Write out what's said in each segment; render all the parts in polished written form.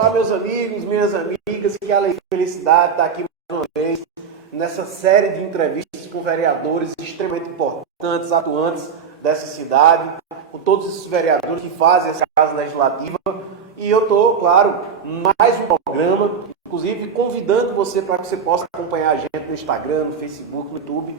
Olá, meus amigos, minhas amigas, que alegria e felicidade estar aqui mais uma vez nessa série de entrevistas com vereadores extremamente importantes, atuantes dessa cidade, com todos esses vereadores que fazem essa casa legislativa. E eu estou, claro, mais um programa, inclusive convidando você para que você possa acompanhar a gente no Instagram, no Facebook, no YouTube,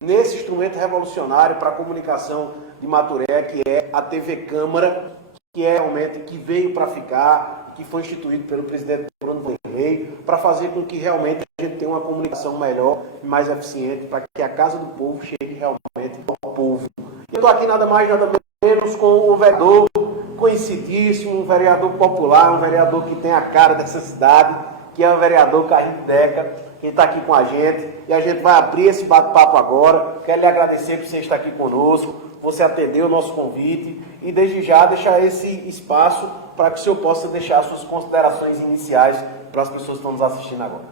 nesse instrumento revolucionário para a comunicação de Maturé, que é a TV Câmara, que é realmente que veio para ficar, que foi instituído pelo presidente Bruno Vanderlei, para fazer com que realmente a gente tenha uma comunicação melhor e mais eficiente, para que a Casa do Povo chegue realmente ao povo. E eu estou aqui nada mais, nada menos com um vereador conhecidíssimo, um vereador popular, um vereador que tem a cara dessa cidade, que é o vereador Carrinho Deca, que está aqui com a gente, e a gente vai abrir esse bate-papo agora. Quero lhe agradecer por você estar aqui conosco, você atendeu o nosso convite, e desde já deixar esse espaço para que o senhor possa deixar suas considerações iniciais para as pessoas que estão nos assistindo agora.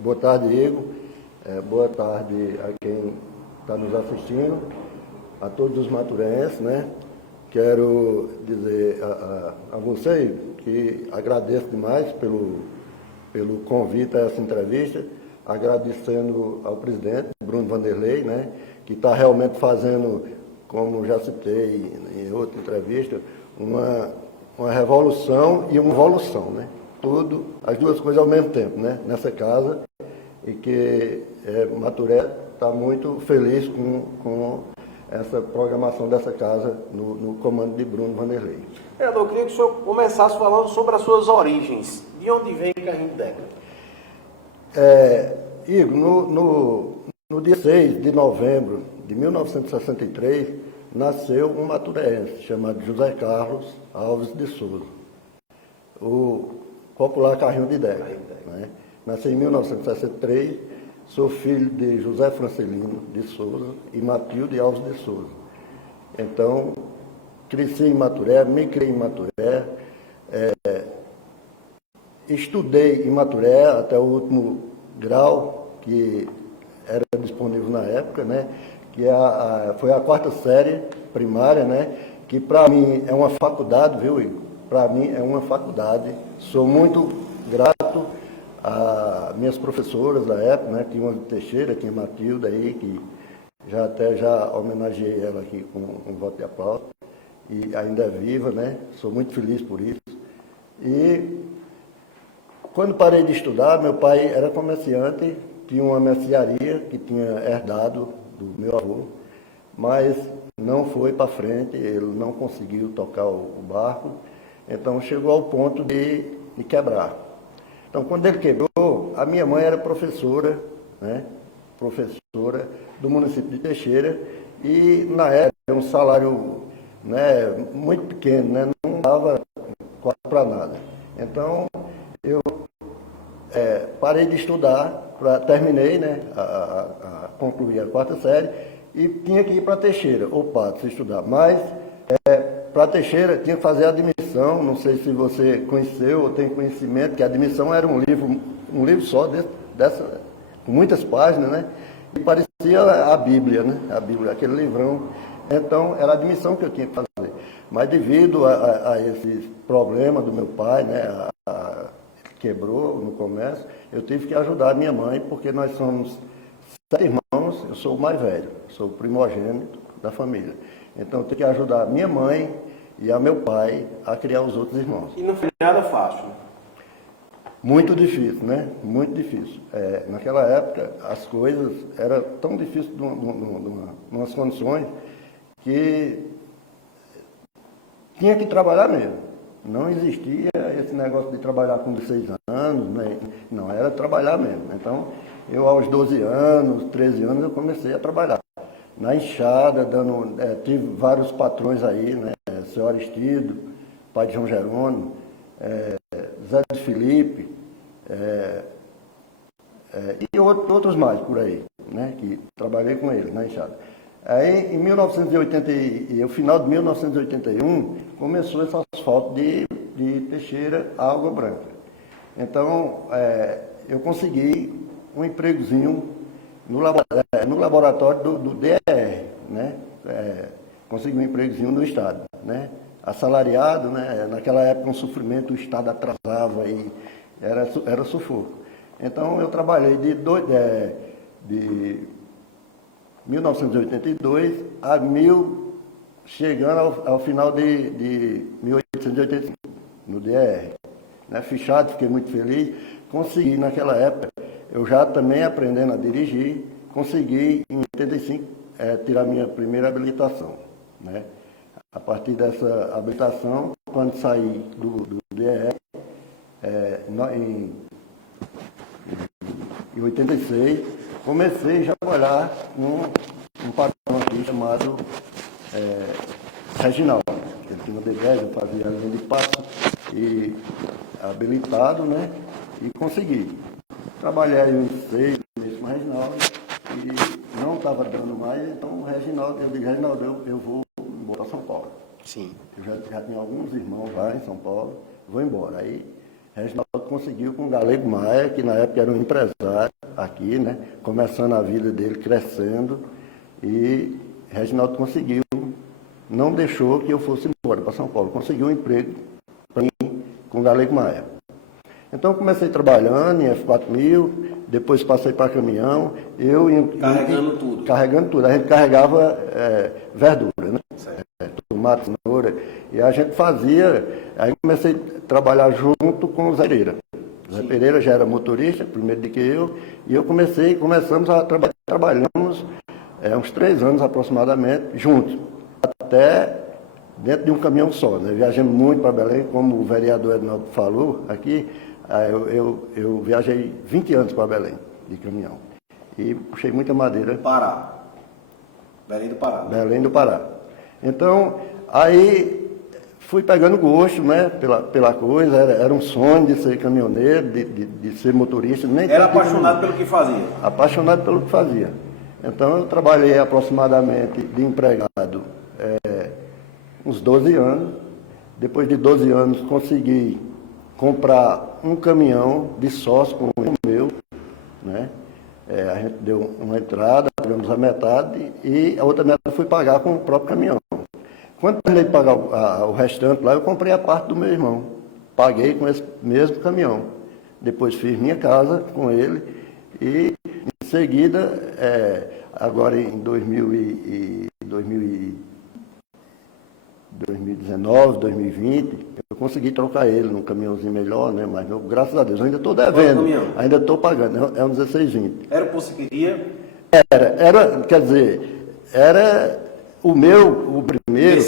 Boa tarde, Igor. Boa tarde a quem está nos assistindo, a todos os maturenses, né? Quero dizer a você que agradeço demais pelo convite a essa entrevista, agradecendo ao presidente Bruno Vanderlei, né, que está realmente fazendo, como já citei em outra entrevista, uma revolução e uma evolução, né? Tudo, as duas coisas ao mesmo tempo, né? Nessa casa, e que Maturé está muito feliz com essa programação dessa casa no comando de Bruno Vanderlei. Vereador, eu queria que o senhor começasse falando sobre as suas origens. De onde vem Carrinho Deca? Igor, no dia 6 de novembro de 1963, nasceu um maturense chamado José Carlos Alves de Souza, o popular Carrinho de Deca. Né? Nasci em 1963, sou filho de José Francelino de Souza e Matilde Alves de Souza. Então, cresci em Maturé, me criei em Maturé, estudei em Maturé até o último grau que era disponível na época, né? Que foi a 4ª série primária, né? Que para mim é uma faculdade, viu, Igor? Para mim é uma faculdade. Sou muito grato a minhas professoras da época, né? Tinha uma Teixeira, tinha Matilda aí, que já homenageei ela aqui com um voto de aplauso. E ainda é viva, né? Sou muito feliz por isso. E quando parei de estudar, meu pai era comerciante, tinha uma mercearia que tinha herdado do meu avô, mas não foi para frente, ele não conseguiu tocar o barco, então chegou ao ponto de quebrar. Então, quando ele quebrou, a minha mãe era professora, né? Professora do município de Teixeira, e na época era um salário, né, muito pequeno, né, não dava quase para nada. Então, eu parei de estudar, terminei, né, a concluir a 4ª série, e tinha que ir para Teixeira, ou Patos, estudar. Mas, para Teixeira, tinha que fazer a admissão, não sei se você conheceu ou tem conhecimento, que a admissão era um livro só, com muitas páginas, né, e parecia a Bíblia, né, aquele livrão. Então, era a admissão que eu tinha que fazer. Mas devido a esse problema do meu pai, né, quebrou no comércio, eu tive que ajudar a minha mãe, porque nós somos 7 irmãos, eu sou o mais velho, sou o primogênito da família. Então, eu tive que ajudar a minha mãe e a meu pai a criar os outros irmãos. E não foi nada fácil. Muito difícil, né? Muito difícil. Naquela época, as coisas eram tão difíceis, umas condições, que tinha que trabalhar mesmo. Não existia esse negócio de trabalhar com 16 anos, né? Não, era trabalhar mesmo. Então, eu aos 12 anos, 13 anos, eu comecei a trabalhar. Na enxada, tive vários patrões aí, né? Seu Aristido, pai de João Jerônimo, Zé de Felipe, e outros mais por aí, né? Que trabalhei com ele na enxada. Aí, em 1980, no final de 1981, começou esse asfalto de Teixeira a Água Branca. Então, eu consegui um empregozinho no laboratório do DER, né? Consegui um empregozinho no estado, né? assalariado, né? Naquela época um sofrimento, o Estado atrasava e era sufoco. Então eu trabalhei de 1982 a chegando ao final de 1885, no DR. Né? Fichado, fiquei muito feliz. Consegui, naquela época, eu já também aprendendo a dirigir, consegui, em 85, tirar minha primeira habilitação. Né? A partir dessa habilitação, quando saí do DR, em 86, comecei já a trabalhar num patrão aqui chamado Reginaldo. Ele tinha uma D10, eu fazia linha de passo e habilitado, né? E consegui. Trabalhei uns 6 meses com o Reginaldo e não estava dando mais, então o Reginaldo, eu disse, Reginaldo, eu vou embora para São Paulo. Sim. Eu já tinha alguns irmãos lá em São Paulo, vou embora. Aí Reginaldo conseguiu com o Galego Maia, que na época era um empresário aqui, né? Começando a vida dele, crescendo, e Reginaldo conseguiu, não deixou que eu fosse embora para São Paulo, conseguiu um emprego para mim com o Galego Maia. Então comecei trabalhando em F4000, depois passei para caminhão, Carregando tudo. Carregando tudo. A gente carregava verdura, né? Tomate, cenoura, e a gente fazia, aí comecei a trabalhar junto com o Zé Pereira. O Zé Pereira já era motorista, primeiro do que eu, e começamos a trabalhar, trabalhamos uns 3 anos aproximadamente, juntos, até dentro de um caminhão só, né? Viajamos muito para Belém, como o vereador Ednaldo falou aqui, eu viajei 20 anos para Belém, de caminhão, e puxei muita madeira. Pará. Belém do Pará. Belém do Pará. Então, aí fui pegando gosto, né, pela coisa, era um sonho de ser caminhoneiro, de ser motorista. Nem era apaixonado pelo que fazia? Apaixonado pelo que fazia. Então, eu trabalhei aproximadamente de empregado uns 12 anos. Depois de 12 anos, consegui comprar um caminhão de sócio com o meu, né? A gente deu uma entrada, pagamos a metade e a outra metade fui pagar com o próprio caminhão. Quando terminei de pagar o restante lá, eu comprei a parte do meu irmão. Paguei com esse mesmo caminhão. Depois fiz minha casa com ele e em seguida, agora em 2019, 2020, eu consegui trocar ele num caminhãozinho melhor, né? Mas graças a Deus, eu ainda estou devendo, ainda estou pagando, é um 1620. Era o que você queria? Quer dizer, era o primeiro,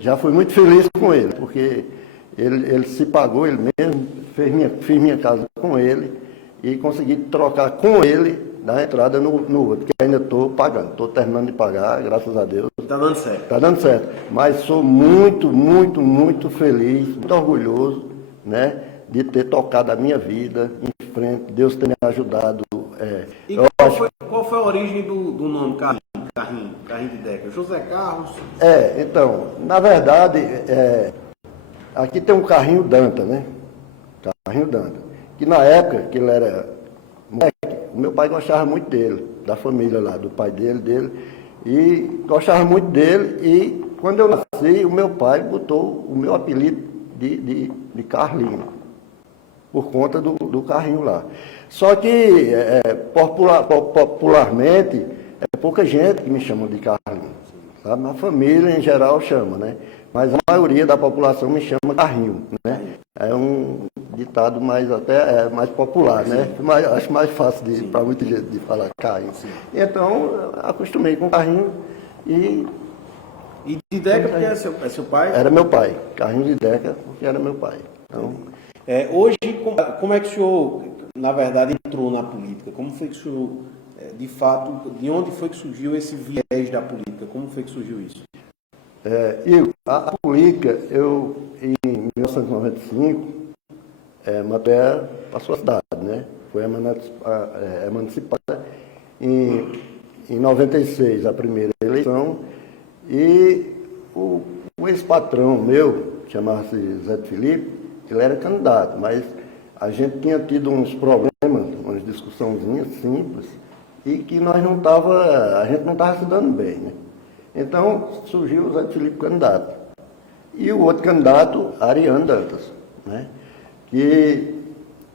já fui muito feliz com ele, porque ele se pagou ele mesmo, fiz minha casa com ele e consegui trocar com ele da entrada no outro, que ainda estou pagando, estou terminando de pagar, graças a Deus. Está dando certo. Está dando certo, mas sou muito, muito, muito feliz, muito orgulhoso, né, de ter tocado a minha vida em frente, Deus ter me ajudado. E qual foi a origem do nome Carrinho de Deca? José Carlos? Então, na verdade, aqui tem um Carrinho Danta, né? Carrinho Danta, que na época que ele era moleque, o meu pai gostava muito dele, da família lá, do pai dele, e gostava muito dele, e quando eu nasci, o meu pai botou o meu apelido de Carlinho, por conta do carrinho lá. Só que, popularmente, é pouca gente que me chama de Carlinho, sabe? A família, em geral, chama, né? Mas a maioria da população me chama Carrinho, né? É um ditado mais popular, né? Acho mais fácil para muita gente de falar Carrinho. Então, acostumei com Carrinho e de Deca, porque é seu pai? Era meu pai. Carrinho de Deca, porque era meu pai. Então, hoje, como é que o senhor, na verdade, entrou na política? Como foi que o senhor, de fato, de onde foi que surgiu esse viés da política? Como foi que surgiu isso? A política, em 1995, Matué passou a cidade, né? Foi emancipada em 96, a primeira eleição, e o ex-patrão meu, chamava-se Zé Felipe, ele era candidato, mas a gente tinha tido uns problemas, umas discussãozinhas simples, e que a gente não estava se dando bem, né? Então surgiu o Zé Felipe candidato. E o outro candidato, Ariano Dantas, né? Que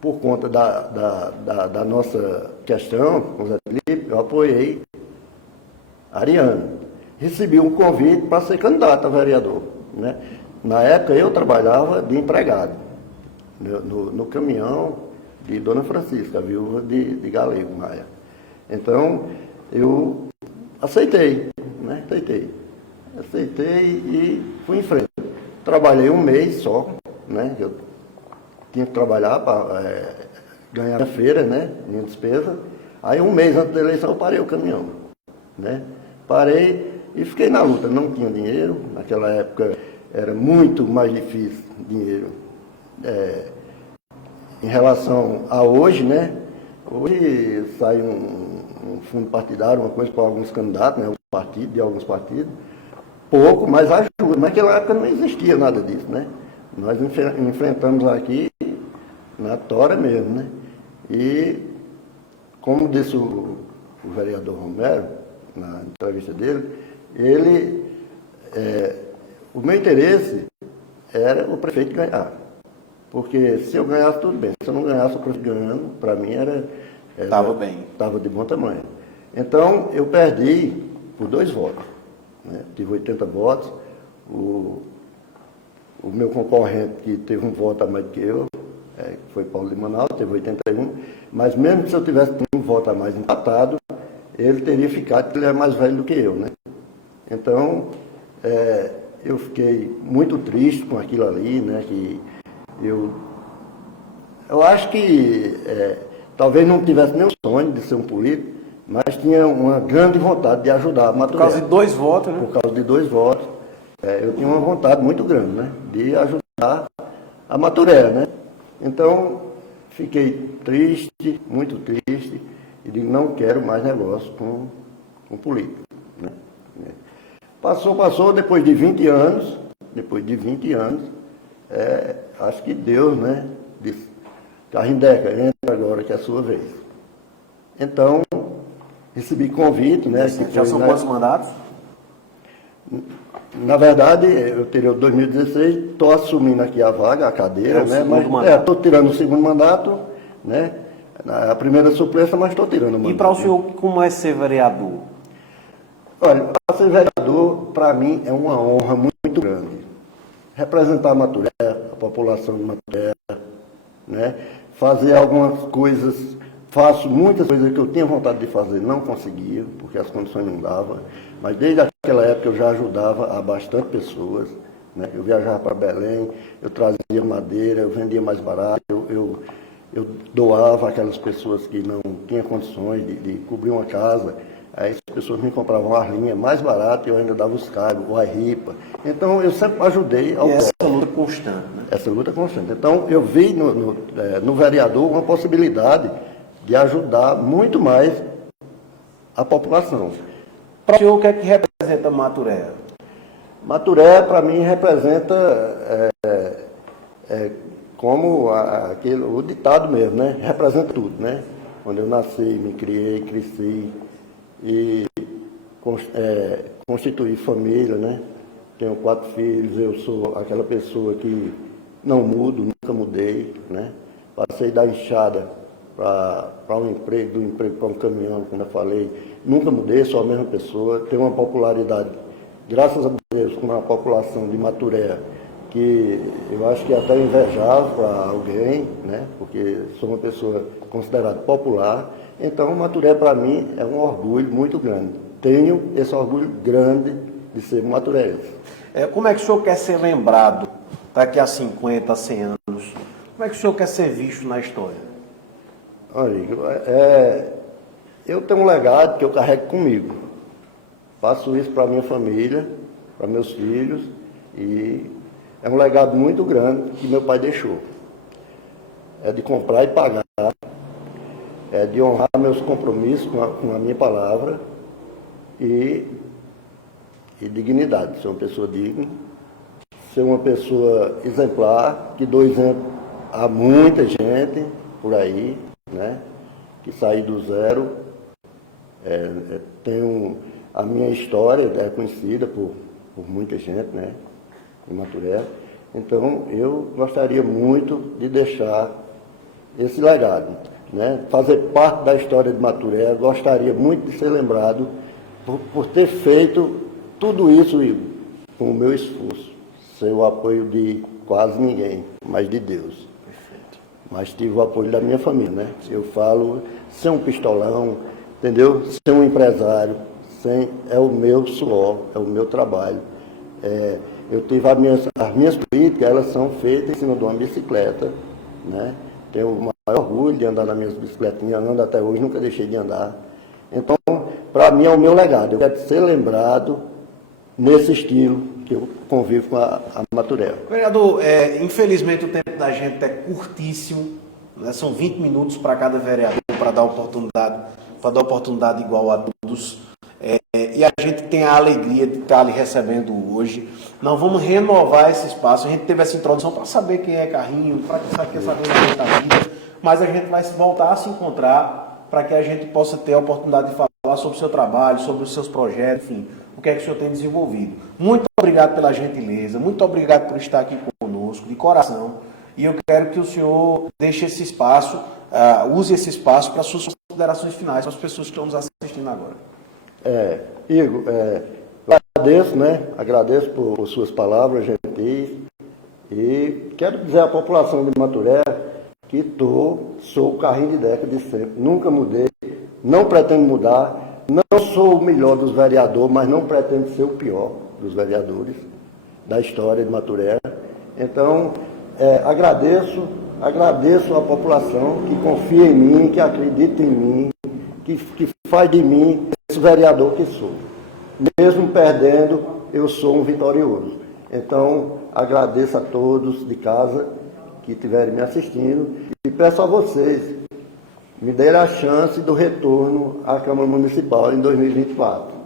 por conta da nossa questão com o Zé Felipe, eu apoiei Ariano. Recebi um convite para ser candidato a vereador, né? Na época eu trabalhava de empregado no caminhão de Dona Francisca, viúva de Galego Maia. Então eu aceitei, né? Aceitei e fui em frente. Trabalhei um mês só, né? Eu tinha que trabalhar para ganhar a feira, né? Minha despesa. Aí um mês antes da eleição eu parei o caminhão, né? Parei e fiquei na luta. Não tinha dinheiro, naquela época era muito mais difícil dinheiro em relação a hoje, né? Hoje sai um fundo partidário, uma coisa para alguns candidatos, né? De alguns partidos, pouco, mas ajuda. Mas naquela época não existia nada disso, né? Nós enfrentamos aqui na tora mesmo, né? E, como disse o vereador Romero, na entrevista dele, o meu interesse era o prefeito ganhar. Porque se eu ganhasse, tudo bem. Se eu não ganhasse, o prefeito ganhando, para mim Estava bem. Estava de bom tamanho. Então, eu perdi por 2 votos. Né? Tive 80 votos. O meu concorrente, que teve um voto a mais do que eu, que foi Paulo de Manaus, teve 81. Mas mesmo se eu tivesse um voto a mais empatado, ele teria ficado, porque ele é mais velho do que eu, né? Então, eu fiquei muito triste com aquilo ali, né? Que eu acho que talvez não tivesse nem o sonho de ser um político, mas tinha uma grande vontade de ajudar a Maturé. Por causa de 2 votos, né? Por causa de 2 votos. Eu tinha uma vontade muito grande, né? De ajudar a Maturé, né? Então, fiquei triste, muito triste, e digo, não quero mais negócio com político, né? Passou, depois de 20 anos, acho que Deus, né, disse, Carrindeca, entra agora que é a sua vez. Então, recebi convite, né? Já são quantos mandatos? Na verdade, eu teria o 2016, estou assumindo aqui a vaga, a cadeira, né? Mas estou tirando o segundo mandato, né? A primeira suplência, mas estou tirando o mandato. E para o senhor, como é ser vereador? Olha, para ser vereador, para mim, é uma honra muito grande. Representar a Maturé, a população de Maturé, né? Fazer algumas coisas, faço muitas coisas que eu tinha vontade de fazer, não conseguia, porque as condições não davam. Mas desde aquela época eu já ajudava a bastante pessoas, né? Eu viajava para Belém, eu trazia madeira, eu vendia mais barato, eu doava aquelas pessoas que não tinham condições de cobrir uma casa. Aí as pessoas me compravam a arlinha mais barata e eu ainda dava os cargos, o arripa. Então eu sempre ajudei ao essa luta constante, né? Essa luta constante. Então eu vi no vereador uma possibilidade de ajudar muito mais a população. Para o senhor, o que é que representa Maturé? Maturé, para mim, representa como o ditado mesmo, né? Representa tudo, né? Onde eu nasci, me criei, cresci e constituí família, né? Tenho 4 filhos, eu sou aquela pessoa que não mudo, nunca mudei, né? Passei da enxada para um emprego, do emprego para um caminhão, como eu falei, nunca mudei, sou a mesma pessoa, tenho uma popularidade, graças a Deus, com uma população de Maturé, que eu acho que é até invejável para alguém, né? Porque sou uma pessoa considerada popular. Então, Maturé, para mim, é um orgulho muito grande. Tenho esse orgulho grande de ser maturense. Como é que o senhor quer ser lembrado daqui a 50, 100 anos? Como é que o senhor quer ser visto na história? Olha, eu tenho um legado que eu carrego comigo. Faço isso para minha família, para meus filhos, e é um legado muito grande que meu pai deixou. É de comprar e pagar, é de honrar meus compromissos com a minha palavra e dignidade, ser uma pessoa digna, ser uma pessoa exemplar, que dou exemplo a muita gente por aí, né, que saí do zero. A minha história é conhecida por muita gente, né, em Maturé. Então, eu gostaria muito de deixar esse legado, né? Fazer parte da história de Maturé. Gostaria muito de ser lembrado por ter feito tudo isso com o meu esforço, sem o apoio de quase ninguém, mas de Deus. Perfeito. Mas tive o apoio da minha família, né? Eu falo, ser um pistolão, entendeu? Ser um empresário, é o meu suor, é o meu trabalho. Eu tive as minhas políticas, elas são feitas em cima de uma bicicleta, né? Tenho o maior orgulho de andar nas minhas bicicletinhas, ando até hoje, nunca deixei de andar. Então, para mim é o meu legado, eu quero ser lembrado nesse estilo que eu convivo com a Maturé. Vereador, infelizmente o tempo da gente é curtíssimo, né? São 20 minutos para cada vereador, para dar oportunidade igual a todos. E a gente tem a alegria de estar ali recebendo hoje. Nós vamos renovar esse espaço. A gente teve essa introdução para saber quem é Carrinho, para saber da vida, mas a gente vai voltar a se encontrar para que a gente possa ter a oportunidade de falar sobre o seu trabalho, sobre os seus projetos, enfim, o que é que o senhor tem desenvolvido. Muito obrigado pela gentileza, muito obrigado por estar aqui conosco, de coração. E eu quero que o senhor deixe esse espaço, use esse espaço para suas considerações finais para as pessoas que estão nos assistindo agora. Igor, eu agradeço, né? Agradeço por suas palavras gentis e quero dizer à população de Maturé que sou o Carrinho de Deca de sempre, nunca mudei, não pretendo mudar, não sou o melhor dos vereadores, mas não pretendo ser o pior dos vereadores da história de Maturé. Então, agradeço à população que confia em mim, que acredita em mim, que faz de mim esse vereador que sou. Mesmo perdendo, eu sou um vitorioso. Então, agradeço a todos de casa que estiverem me assistindo e peço a vocês, me deem a chance do retorno à Câmara Municipal em 2024.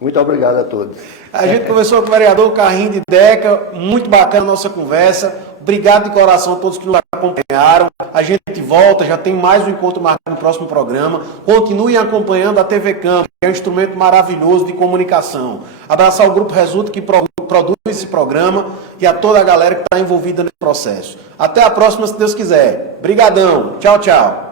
Muito obrigado a todos. A gente conversou com o vereador Carrinho de Deca, muito bacana a nossa conversa. Obrigado de coração a todos que nos acompanharam. A gente volta, já tem mais um encontro marcado no próximo programa. Continuem acompanhando a TV Câmara, que é um instrumento maravilhoso de comunicação. Abraçar o Grupo Resulta, que produz esse programa, e a toda a galera que está envolvida nesse processo. Até a próxima, se Deus quiser. Brigadão. Tchau, tchau.